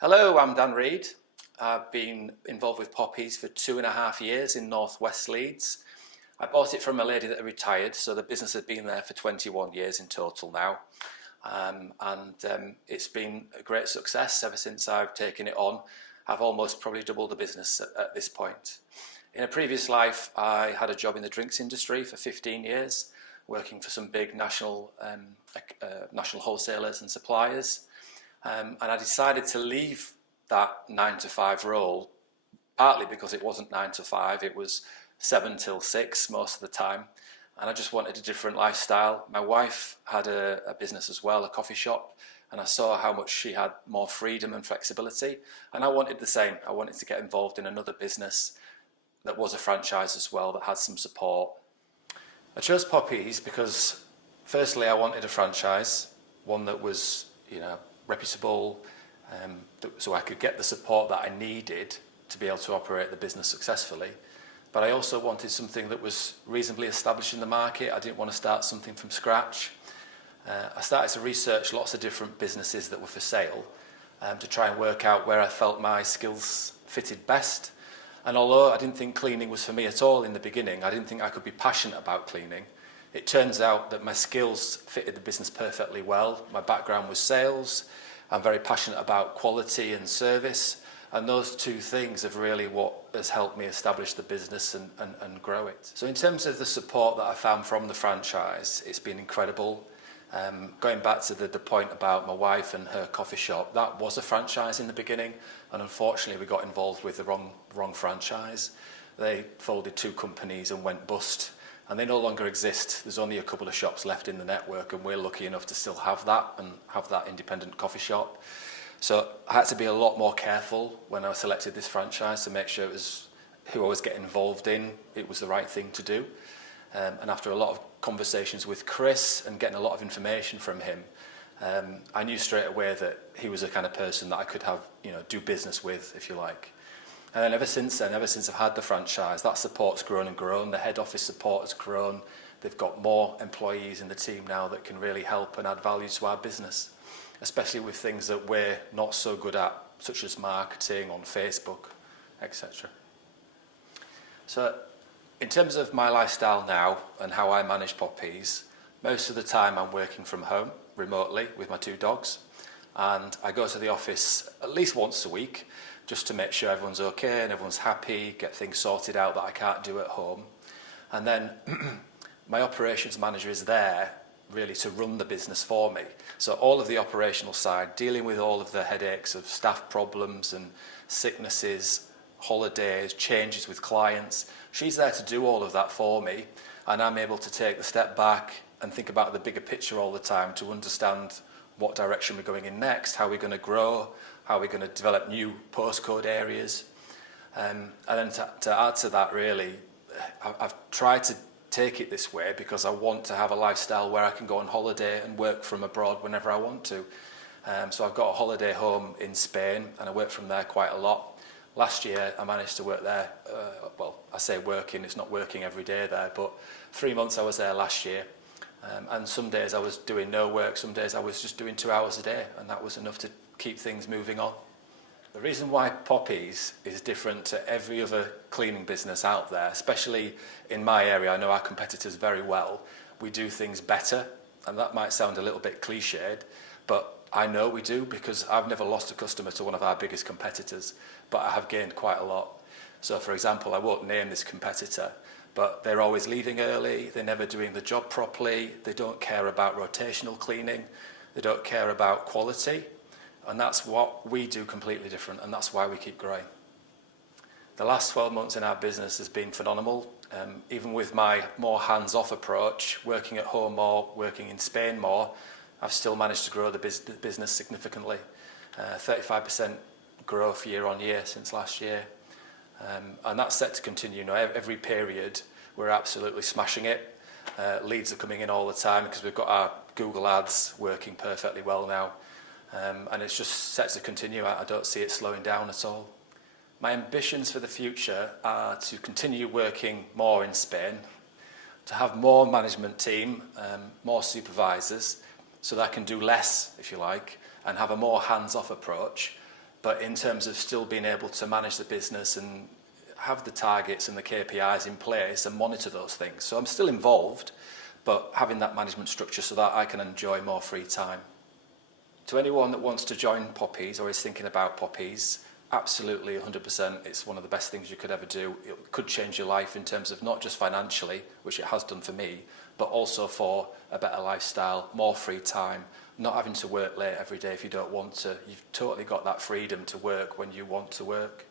Hello, I'm Dan Reid. I've been involved with Poppies for 2.5 years in Northwest Leeds. I bought it from a lady that retired, so the business has been there for 21 years in total now. It's been a great success ever since I've taken it on. I've almost probably doubled the business at this point. In a previous life, I had a job in the drinks industry for 15 years, working for some big national wholesalers and suppliers. And I decided to leave that 9 to 5 role, partly because it wasn't 9 to 5, it was 7 till 6 most of the time. And I just wanted a different lifestyle. My wife had a business as well, a coffee shop, and I saw how much she had more freedom and flexibility. And I wanted the same. I wanted to get involved in another business that was a franchise as well, that had some support. I chose Poppies because firstly I wanted a franchise, one that was, reputable, so I could get the support that I needed to be able to operate the business successfully. But I also wanted something that was reasonably established in the market. I didn't want to start something from scratch. I started to research lots of different businesses that were for sale to try and work out where I felt my skills fitted best. And although I didn't think cleaning was for me at all in the beginning, I didn't think I could be passionate about cleaning. It turns out that my skills fitted the business perfectly well. My background was sales. I'm very passionate about quality and service. And those two things have really what has helped me establish the business and grow it. So in terms of the support that I found from the franchise, it's been incredible. Going back to the point about my wife and her coffee shop, that was a franchise in the beginning. And unfortunately, we got involved with the wrong franchise. They folded 2 companies and went bust. And they no longer exist. There's only a couple of shops left in the network, and we're lucky enough to still have that and have that independent coffee shop. So I had to be a lot more careful when I selected this franchise to make sure it was who I was getting involved in, it was the right thing to do. And after a lot of conversations with Chris and getting a lot of information from him, I knew straight away that he was the kind of person that I could have, do business with, if you like. And then ever since I've had the franchise, that support's grown and grown. The head office support has grown. They've got more employees in the team now that can really help and add value to our business, especially with things that we're not so good at, such as marketing on Facebook, etc. So in terms of my lifestyle now and how I manage Poppies, most of the time I'm working from home remotely with my 2 dogs. And I go to the office at least once a week just to make sure everyone's okay and everyone's happy, get things sorted out that I can't do at home. And then my operations manager is there really to run the business for me. So all of the operational side, dealing with all of the headaches of staff problems and sicknesses, holidays, changes with clients, she's there to do all of that for me. And I'm able to take the step back and think about the bigger picture all the time to understand what direction we're going in next, how we're going to grow, how we're going to develop new postcode areas. And then to add to that, really, I've tried to take it this way because I want to have a lifestyle where I can go on holiday and work from abroad whenever I want to. So I've got a holiday home in Spain and I work from there quite a lot. Last year I managed to work there, I say working, it's not working every day there, but 3 months I was there last year. And some days I was doing no work, some days I was just doing 2 hours a day, and that was enough to keep things moving on. The reason why Poppies is different to every other cleaning business out there, especially in my area, I know our competitors very well, we do things better, and that might sound a little bit cliched, but I know we do because I've never lost a customer to one of our biggest competitors, but I have gained quite a lot. So for example, I won't name this competitor, but they're always leaving early, they're never doing the job properly, they don't care about rotational cleaning, they don't care about quality, and that's what we do completely different, and that's why we keep growing. The last 12 months in our business has been phenomenal. Even with my more hands-off approach, working at home more, working in Spain more, I've still managed to grow the business significantly. 35% growth year on year since last year. And that's set to continue. Every period we're absolutely smashing it. Leads are coming in all the time because we've got our Google ads working perfectly well now. And it's just set to continue. I don't see it slowing down at all. My ambitions for the future are to continue working more in Spain, to have more management team, more supervisors, so that I can do less, if you like, and have a more hands-off approach, but in terms of still being able to manage the business and have the targets and the KPIs in place and monitor those things. So I'm still involved, but having that management structure so that I can enjoy more free time. To anyone that wants to join Poppies or is thinking about Poppies, absolutely 100%, it's one of the best things you could ever do. It could change your life in terms of not just financially, which it has done for me, but also for a better lifestyle, more free time, not having to work late every day if you don't want to. You've totally got that freedom to work when you want to work.